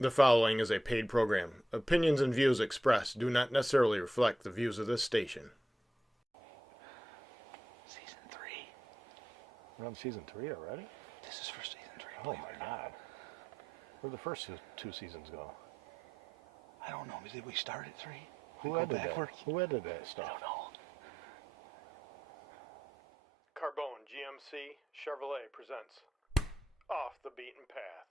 The following is a paid program. Opinions and views expressed do not necessarily reflect the views of this station. Season 3. We're on season 3 already? This is for season 3. Oh my god. Where'd the first two seasons go? I don't know. Did we start at 3? Who edited that? Who edited that stuff? I don't know. Carbone GMC Chevrolet presents Off the Beaten Path.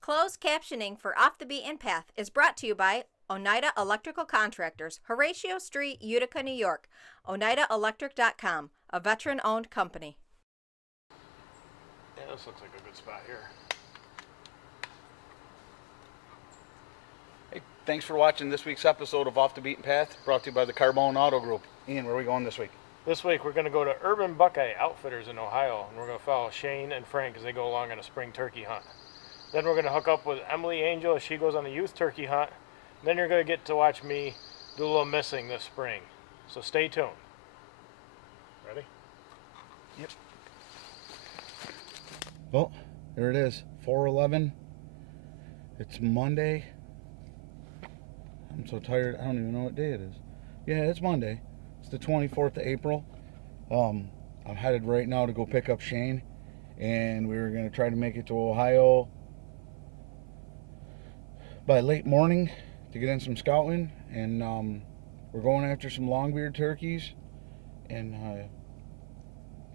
Closed captioning for Off the Beaten Path is brought to you by Oneida Electrical Contractors, Horatio Street, Utica, New York. OneidaElectric.com, a veteran-owned company. Yeah, this looks like a good spot here. Hey, thanks for watching this week's episode of Off the Beaten Path, brought to you by the Carbone Auto Group. Ian, where are we going this week? This week we're going to go to Urban Buckeye Outfitters in Ohio, and we're going to follow Shane and Frank as they go along on a spring turkey hunt. Then we're going to hook up with Emily Angel as she goes on the youth turkey hunt. Then you're going to get to watch me do a little missing this spring. So stay tuned. Ready? Yep. Well, there it is, 4:11. It's Monday. I'm so tired, I don't even know what day it is. Yeah, it's Monday. It's the 24th of April. I'm headed right now to go pick up Shane, and we were going to try to make it to Ohio by late morning to get in some scouting, and we're going after some long-beard turkeys in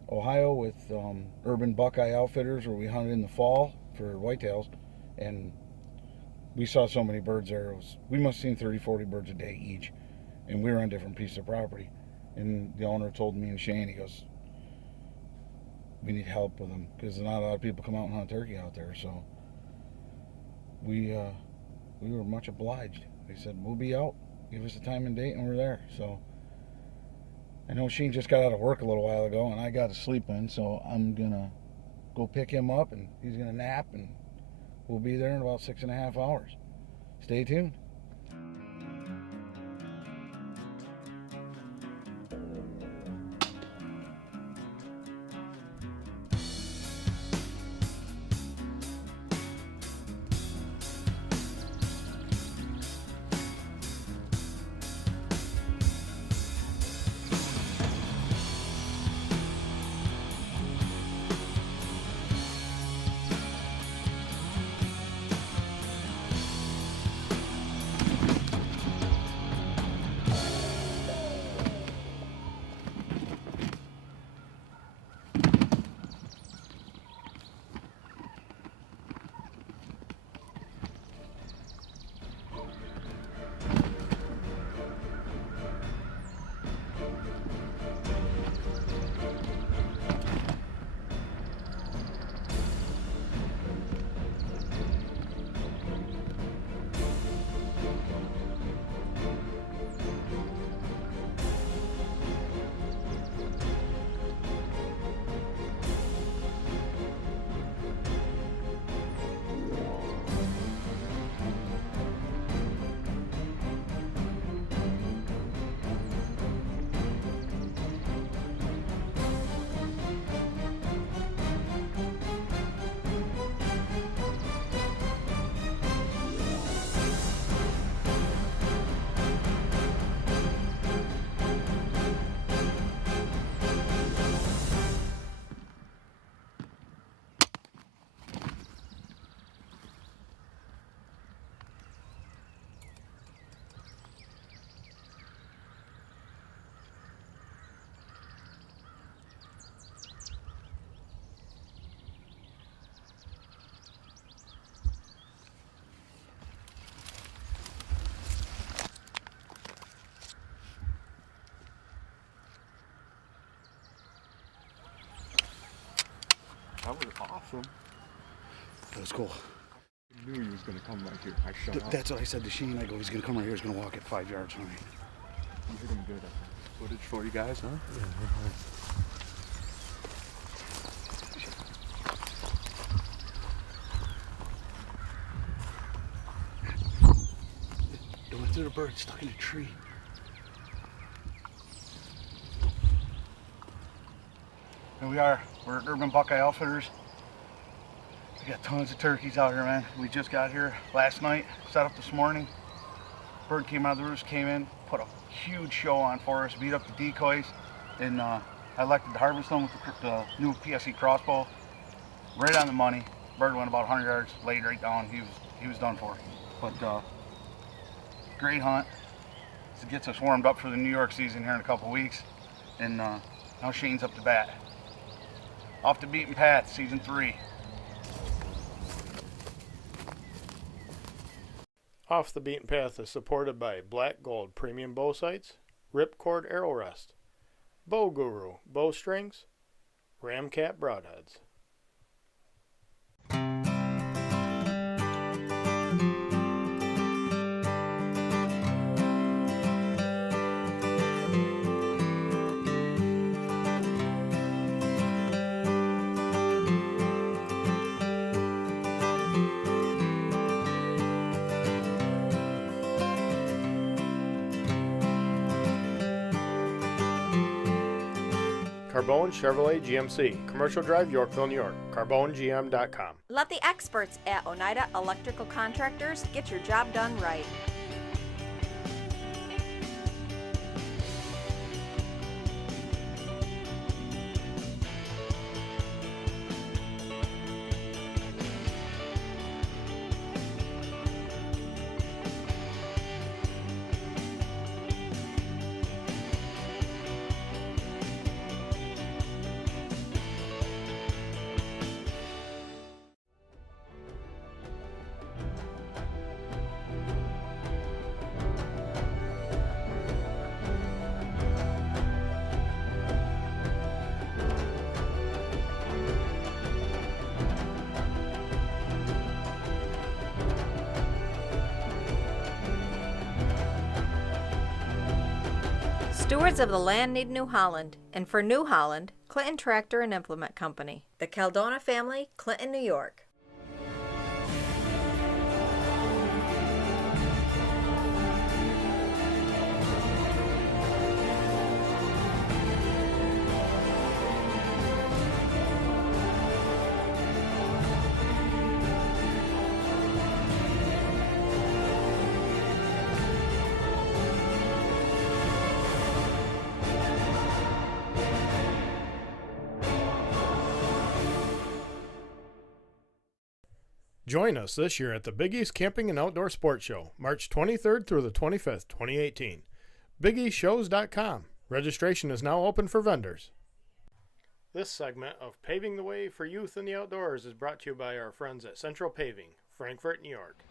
Ohio with Urban Buckeye Outfitters, where we hunted in the fall for whitetails, and we saw so many birds there. We must have seen 30-40 birds a day each, and we were on different pieces of property. And the owner told me and Shane, he goes, we need help with them because not a lot of people come out and hunt turkey out there. So we were much obliged. They said, we'll be out, give us a time and date, and we're there. So I know Shane just got out of work a little while ago, and I got to sleep in, so I'm gonna go pick him up, and he's gonna nap, and we'll be there in about 6.5 hours. Stay tuned. That was awesome. That was cool. I knew he was going to come right here. I shut up. That's what I said to Sheen. I go, he's going to come right here. He's going to walk at 5 yards from me. You hit him good at that. Footage for you guys, huh? It went through the bird, stuck in a tree. Here we are. We're at Urban Buckeye Outfitters. We got tons of turkeys out here, man. We just got here last night, set up this morning. Bird came out of the roost, came in, put a huge show on for us, beat up the decoys, and I elected to harvest them with the new PSE crossbow. Right on the money. Bird went about 100 yards, laid right down. He was done for. But great hunt. This gets us warmed up for the New York season here in a couple weeks, and now Shane's up to bat. Off the Beaten Path, season 3. Off the Beaten Path is supported by Black Gold Premium Bow Sights, Ripcord Arrow Rest, Bow Guru Bowstrings, Ramcat Broadheads. Carbone Chevrolet GMC, Commercial Drive, Yorkville, New York. CarboneGM.com. Let the experts at Oneida Electrical Contractors get your job done right. Stewards of the land need New Holland, and for New Holland, Clinton Tractor and Implement Company. The Caldona family, Clinton, New York. Join us this year at the Big East Camping and Outdoor Sports Show, March 23rd through the 25th, 2018. BigEastShows.com. Registration is now open for vendors. This segment of Paving the Way for Youth in the Outdoors is brought to you by our friends at Central Paving, Frankfort, New York.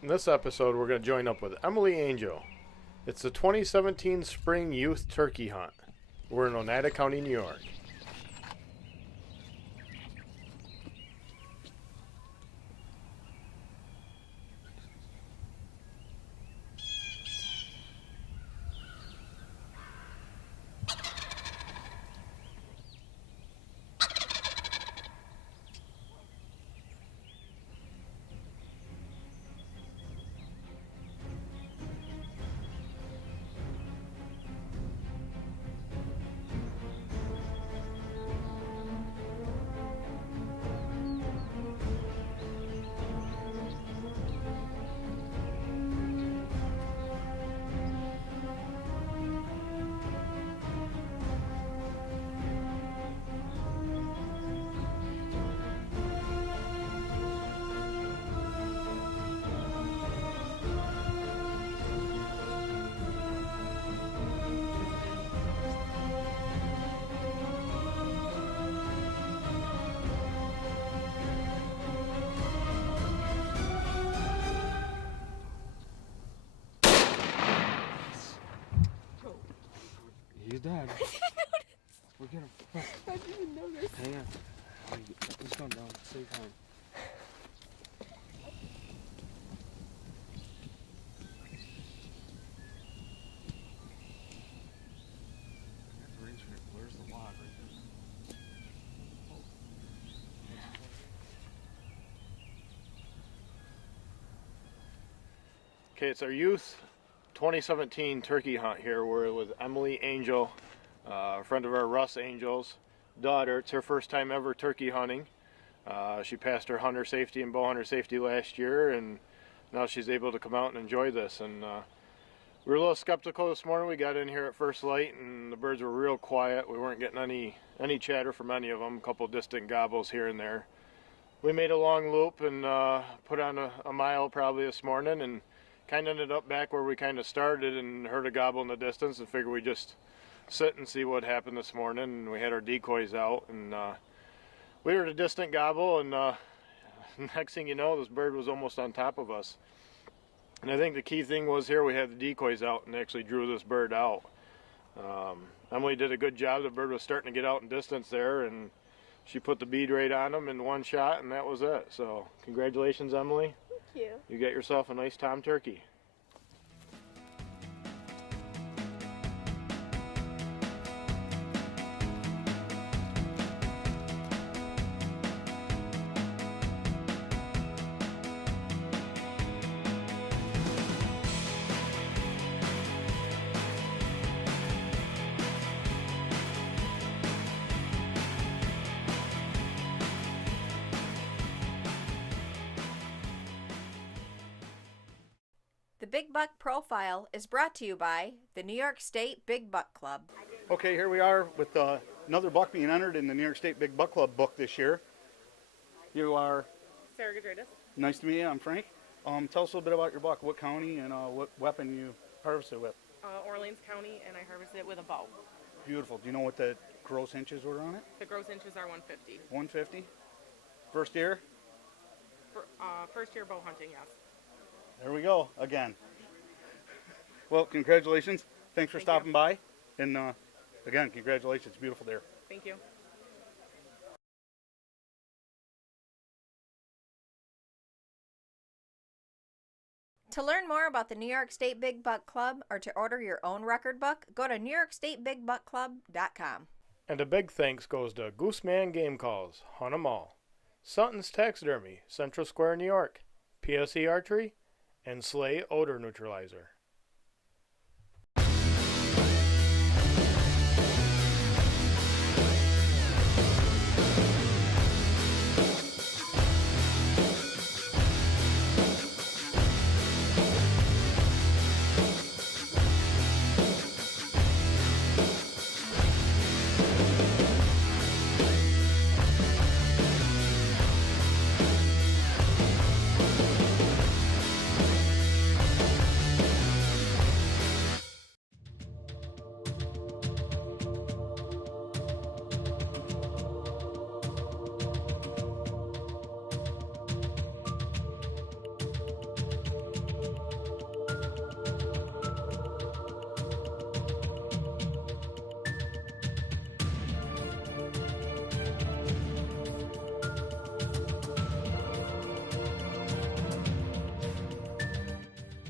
In this episode, we're going to join up with Emily Angel. It's the 2017 Spring Youth Turkey Hunt. We're in Oneida County, New York. He's dead. We'll get him. I didn't even know this. Hang on. Let's go down. Save time. Where's the log right there? Okay, it's our youth 2017 turkey hunt here. We're with Emily Angel, a friend of our Russ Angel's daughter. It's her first time ever turkey hunting. She passed her hunter safety and bow hunter safety last year, and now she's able to come out and enjoy this. And we were a little skeptical this morning. We got in here at first light, and the birds were real quiet. We weren't getting any chatter from any of them. A couple distant gobbles here and there. We made a long loop and put on a mile probably this morning, and kind of ended up back where we kind of started and heard a gobble in the distance and figured we'd just sit and see what happened this morning. And we had our decoys out, and we heard a distant gobble, and next thing you know, this bird was almost on top of us. And I think the key thing was here we had the decoys out and actually drew this bird out. Emily did a good job. The bird was starting to get out in distance there, and she put the bead right on him in one shot, and that was it. So congratulations, Emily. Thank you. You got yourself a nice tom turkey. The Big Buck Profile is brought to you by the New York State Big Buck Club. Okay, here we are with another buck being entered in the New York State Big Buck Club book this year. You are? Sarah Gadridis. Nice to meet you. I'm Frank. Tell us a little bit about your buck, what county and what weapon you harvested with. Orleans County, and I harvested it with a bow. Beautiful. Do you know what the gross inches were on it? The gross inches are 150. 150? First year? First year bow hunting, yes. There we go, again. Well, congratulations. Thanks for stopping by. And again, congratulations. Beautiful deer. Thank you. To learn more about the New York State Big Buck Club or to order your own record book, go to NewYorkStateBigBuckClub.com. And a big thanks goes to Gooseman Game Calls, Hunt 'em All, Sutton's Taxidermy, Central Square, New York, PSE Archery, and Slay Odor Neutralizer.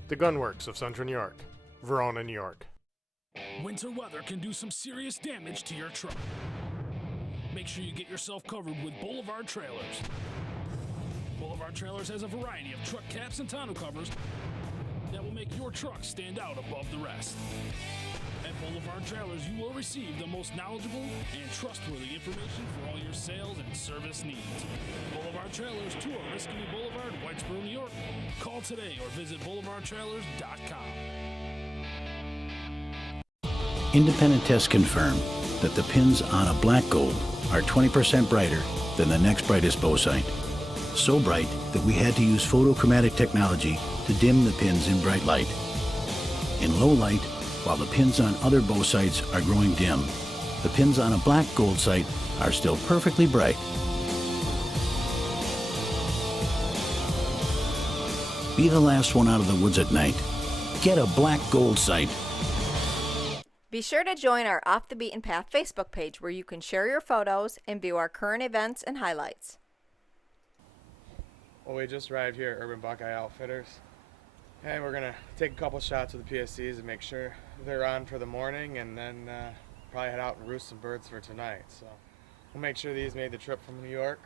The Gunworks of Central New York, Verona, New York. Winter weather can do some serious damage to your truck. Make sure you get yourself covered with Boulevard Trailers. Boulevard Trailers has a variety of truck caps and tonneau covers that will make your truck stand out above the rest. At Boulevard Trailers, you will receive the most knowledgeable and trustworthy information for all your sales and service needs. Boulevard Trailers, 2 Oriskany Boulevard, Whitesboro, New York. Call today or visit boulevardtrailers.com. Independent tests confirm that the pins on a black gold are 20% brighter than the next brightest bow sight. So bright that we had to use photochromatic technology to dim the pins in bright light. In low light, while the pins on other bow sights are growing dim, the pins on a black gold sight are still perfectly bright. Be the last one out of the woods at night. Get a black gold sight. Be sure to join our Off the Beaten Path Facebook page where you can share your photos and view our current events and highlights. Well, we just arrived here at Urban Buckeye Outfitters, and we're going to take a couple shots with the PSCs and make sure they're on for the morning, and then probably head out and roost some birds for tonight. So we'll make sure these made the trip from New York.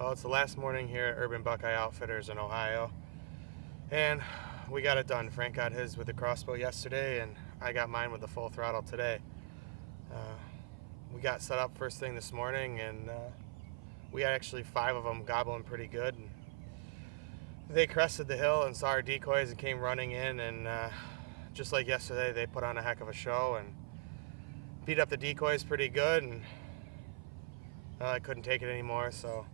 Well, it's the last morning here at Urban Buckeye Outfitters in Ohio, and we got it done. Frank got his with the crossbow yesterday, and I got mine with the full throttle today. We got set up first thing this morning, and we had actually 5 of them gobbling pretty good. And they crested the hill and saw our decoys and came running in, and just like yesterday, they put on a heck of a show and beat up the decoys pretty good, and I couldn't take it anymore, so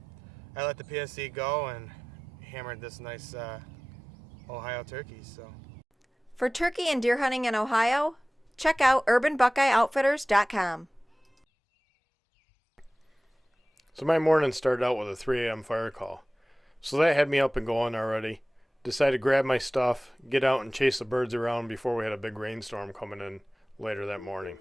I let the PSC go and hammered this nice Ohio turkey. So, For turkey and deer hunting in Ohio, check out urbanbuckeyeoutfitters.com. So my morning started out with a 3 a.m. fire call. So that had me up and going already. Decided to grab my stuff, get out and chase the birds around before we had a big rainstorm coming in later that morning.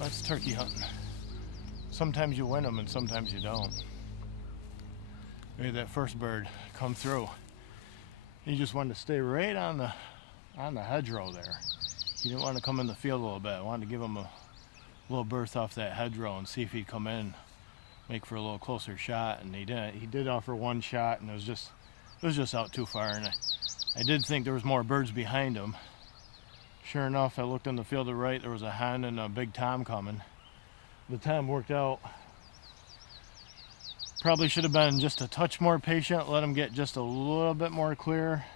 That's turkey hunting. sometimes you win them and sometimes you don't. Maybe that first bird come through. He just wanted to stay right on the hedgerow there. He didn't want to come in the field a little bit. I wanted to give him a little berth off that hedgerow and see if he'd come in, make for a little closer shot, and he didn't. He did offer one shot, and it was just out too far. And I did think there was more birds behind him. Sure enough, I looked in the field to the right. There was a hen and a big tom coming. The tom worked out. Probably should have been just a touch more patient, let him get just a little bit more clear.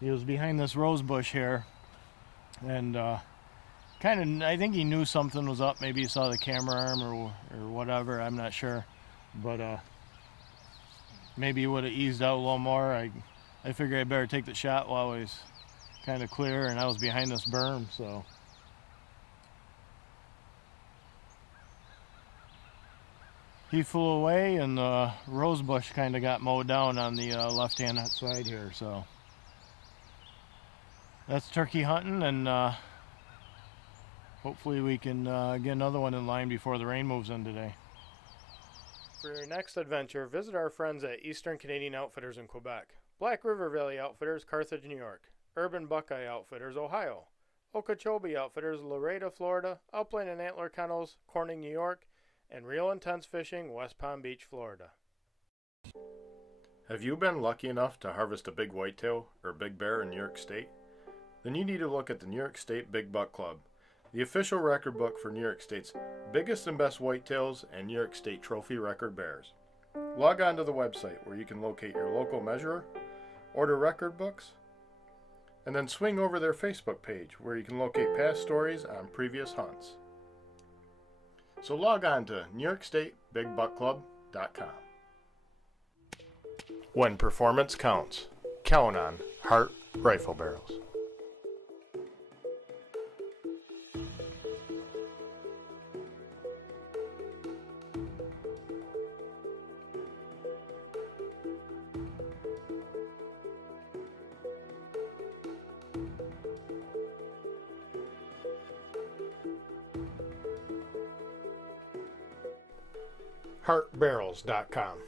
He was behind this rose bush here, and kind of, I think he knew something was up. Maybe he saw the camera arm or whatever, I'm not sure. But maybe he would have eased out a little more. I figured I better take the shot while he's kind of clear, and I was behind this berm, so. He flew away, and the rose bush kind of got mowed down on the left-hand side here, so. That's turkey hunting, and hopefully we can get another one in line before the rain moves in today. For your next adventure, visit our friends at Eastern Canadian Outfitters in Quebec, Black River Valley Outfitters, Carthage, New York, Urban Buckeye Outfitters, Ohio, Okeechobee Outfitters, Laredo, Florida, Upland and Antler Kennels, Corning, New York, and Real Intense Fishing, West Palm Beach, Florida. Have you been lucky enough to harvest a big whitetail or big bear in New York State? Then you need to look at the New York State Big Buck Club, the official record book for New York State's biggest and best whitetails and New York State trophy record bears. Log on to the website where you can locate your local measurer, order record books, and then swing over their Facebook page where you can locate past stories on previous hunts. So log on to NewYorkStateBigBuckClub.com. When performance counts, count on Hart Rifle Barrels. HartBarrels.com.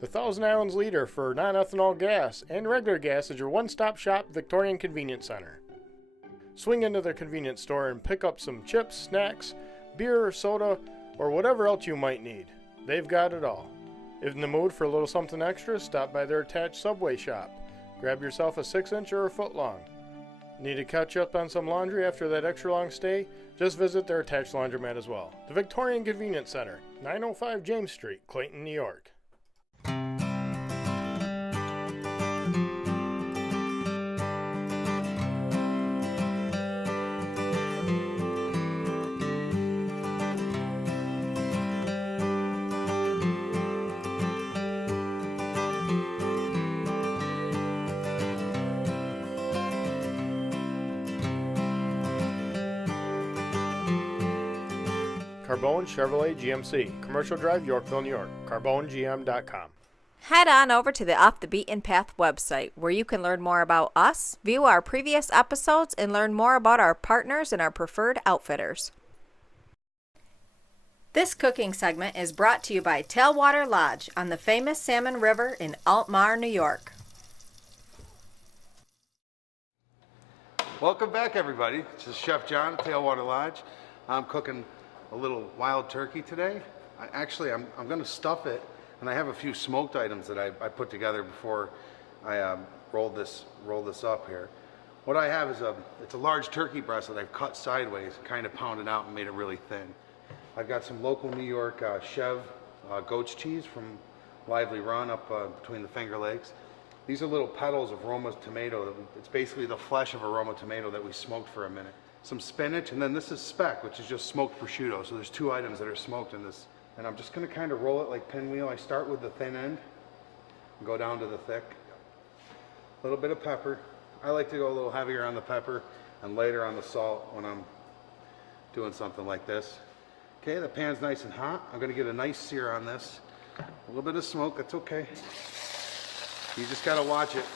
The Thousand Islands leader for non-ethanol gas and regular gas is your one-stop shop Victorian Convenience Center. Swing into their convenience store and pick up some chips, snacks, beer or soda, or whatever else you might need. They've got it all. If in the mood for a little something extra, stop by their attached Subway shop. Grab yourself a 6-inch or a foot long. Need to catch up on some laundry after that extra long stay? Just visit their attached laundromat as well. The Victorian Convenience Center, 905 James Street, Clayton, New York. Carbone Chevrolet GMC, Commercial Drive, Yorkville, New York. CarboneGM.com. Head on over to the Off the Beaten Path website where you can learn more about us, view our previous episodes, and learn more about our partners and our preferred outfitters. This cooking segment is brought to you by Tailwater Lodge on the famous Salmon River in Altmar, New York. Welcome back, everybody. This is Chef John at Tailwater Lodge. I'm cooking a little wild turkey today. I'm going to stuff it, and I have a few smoked items that I put together before I roll this up here. What I have is it's a large turkey breast that I've cut sideways, kind of pounded out and made it really thin. I've got some local New York Chev goat's cheese from Lively Run up between the Finger Lakes. These are little petals of Roma tomato. It's basically the flesh of a Roma tomato that we smoked for a minute. Some spinach, and then this is speck, which is just smoked prosciutto. So there's two items that are smoked in this. And I'm just gonna kind of roll it like pinwheel. I start with the thin end, and go down to the thick. A little bit of pepper. I like to go a little heavier on the pepper and lighter on the salt when I'm doing something like this. Okay, the pan's nice and hot. I'm gonna get a nice sear on this. A little bit of smoke, that's okay. You just gotta watch it.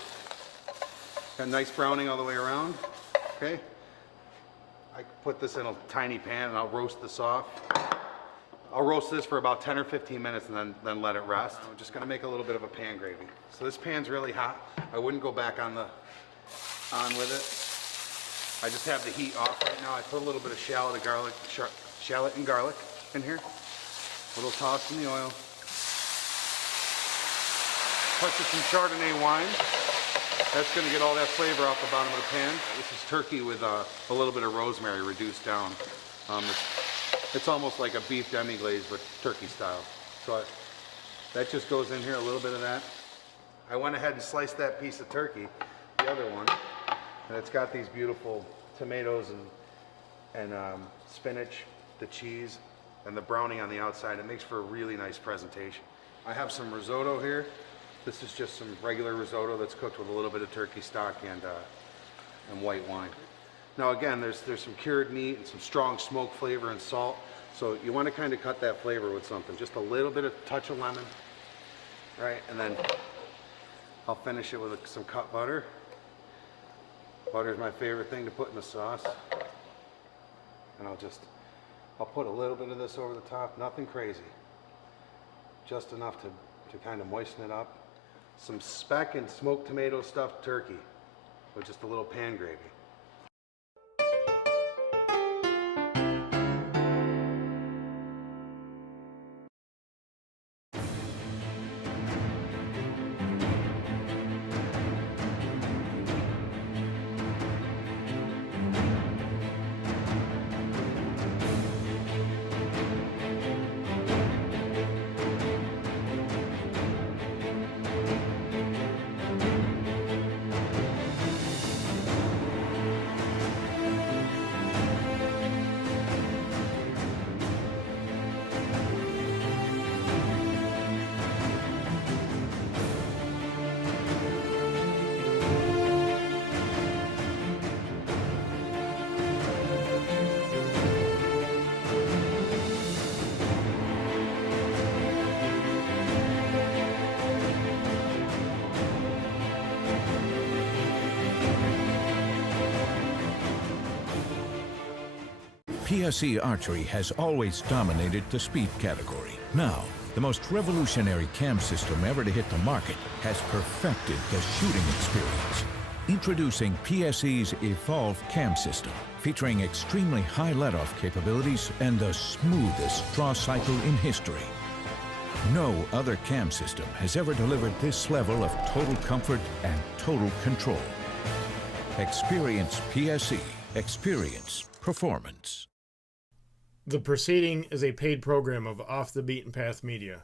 Got nice browning all the way around, okay? I put this in a tiny pan and I'll roast this off. I'll roast this for about 10 or 15 minutes and then let it rest. I'm just gonna make a little bit of a pan gravy. So this pan's really hot. I wouldn't go back on with it. I just have the heat off right now. I put a little bit of shallot and garlic in here. A little toss in the oil. Touch of some Chardonnay wine. That's gonna get all that flavor off the bottom of the pan. This is turkey with a little bit of rosemary reduced down. It's almost like a beef demi-glaze, but turkey style. So that just goes in here, a little bit of that. I went ahead and sliced that piece of turkey, the other one, and it's got these beautiful tomatoes and spinach, the cheese, and the browning on the outside. It makes for a really nice presentation. I have some risotto here. This is just some regular risotto that's cooked with a little bit of turkey stock and white wine. Now again, there's some cured meat and some strong smoke flavor and salt. So you want to kind of cut that flavor with something. Just a little bit of touch of lemon, right? And then I'll finish it with some cut butter. Butter is my favorite thing to put in the sauce. And I'll put a little bit of this over the top, nothing crazy. Just enough to kind of moisten it up. Some speck and smoked tomato stuffed turkey with just a little pan gravy. PSE Archery has always dominated the speed category. Now, the most revolutionary cam system ever to hit the market has perfected the shooting experience. Introducing PSE's Evolve Cam System, featuring extremely high let-off capabilities and the smoothest draw cycle in history. No other cam system has ever delivered this level of total comfort and total control. Experience PSE. Experience performance. The proceeding is a paid program of Off the Beaten Path Media.